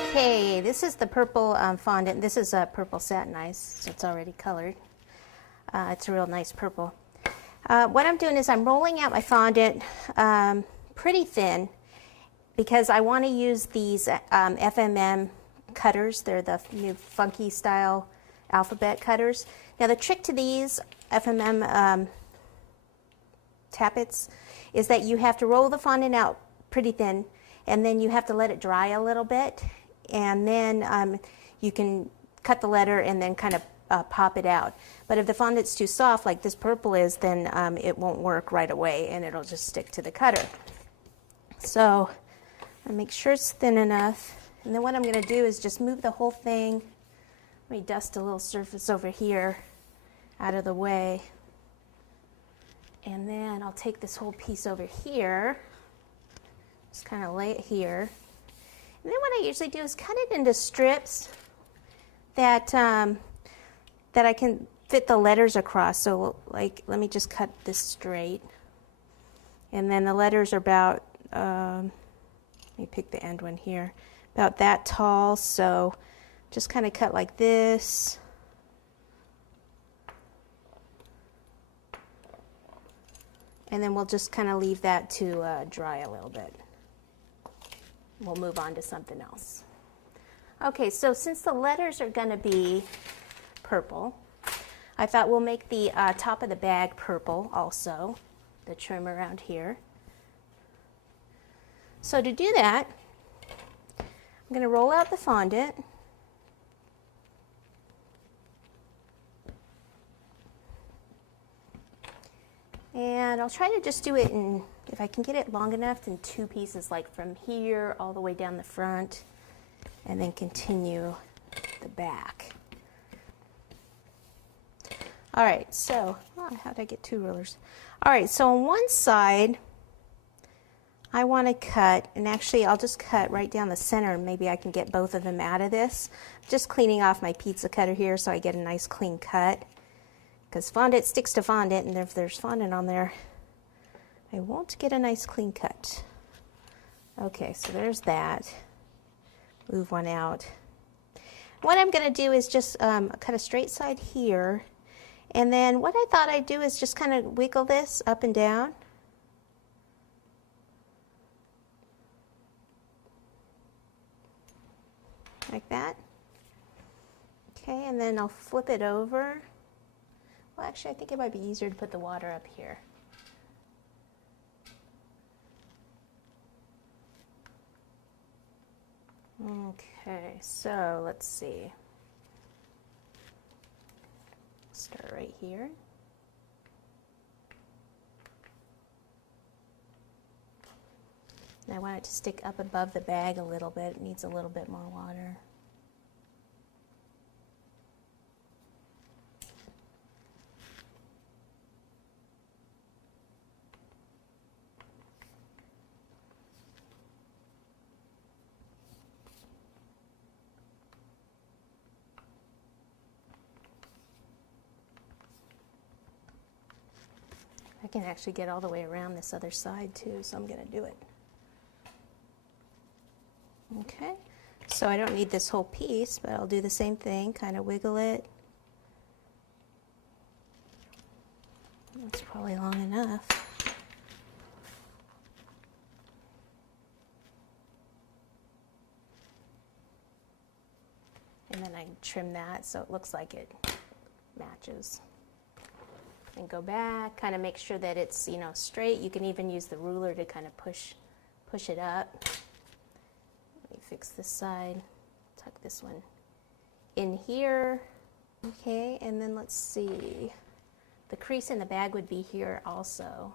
Okay, this is the purple fondant. This is purple satin ice, so it's already colored. It's a real nice purple. What I'm doing is I'm rolling out my fondant pretty thin because I want to use these FMM cutters. They're the new funky style alphabet cutters. Now the trick to these FMM tappets is that you have to roll the fondant out pretty thin, and then you have to let it dry a little bit, and then you can cut the letter and then kind of pop it out. But if the fondant's too soft, like this purple is, then it won't work right away and it'll just stick to the cutter. So I make sure it's thin enough, and then what I'm going to do is just move the whole thing. Let me dust a little surface over here out of the way, and then I'll take this whole piece over here, just kind of lay it here. And then what I usually do is cut it into strips that that I can fit the letters across. So like, let me just cut this straight. And then the letters are about, let me pick the end one here, about that tall. So just kind of cut like this. And then we'll just kind of leave that to dry a little bit. We'll move on to something else. Okay, so since the letters are going to be purple, I thought we'll make the top of the bag purple also, the trim around here. So to do that, I'm going to roll out the fondant. And I'll try to just do it in, if I can get it long enough, in two pieces, like from here all the way down the front, and then continue the back. All right, so, how did I get two rulers? All right, so on one side, I want to cut, and actually I'll just cut right down the center, and maybe I can get both of them out of this. Just cleaning off my pizza cutter here so I get a nice clean cut. Because fondant sticks to fondant, and if there's fondant on there, I won't get a nice clean cut. Okay, so there's that. Move one out. What I'm going to do is just cut a straight side here, and then what I thought I'd do is just kind of wiggle this up and down. Like that. Okay, and then I'll flip it over. Well, actually, I think it might be easier to put the water up here. Okay, so let's see. Start right here. And I want it to stick up above the bag a little bit. It needs a little bit more water. I can actually get all the way around this other side too, so I'm going to do it. Okay, so I don't need this whole piece, but I'll do the same thing, kind of wiggle it. That's probably long enough. And then I trim that so it looks like it matches. And go back, kind of make sure that it's, you know, straight. You can even use the ruler to kind of push it up. Let me fix this side, tuck this one in here. Okay, and then let's see. The crease in the bag would be here also.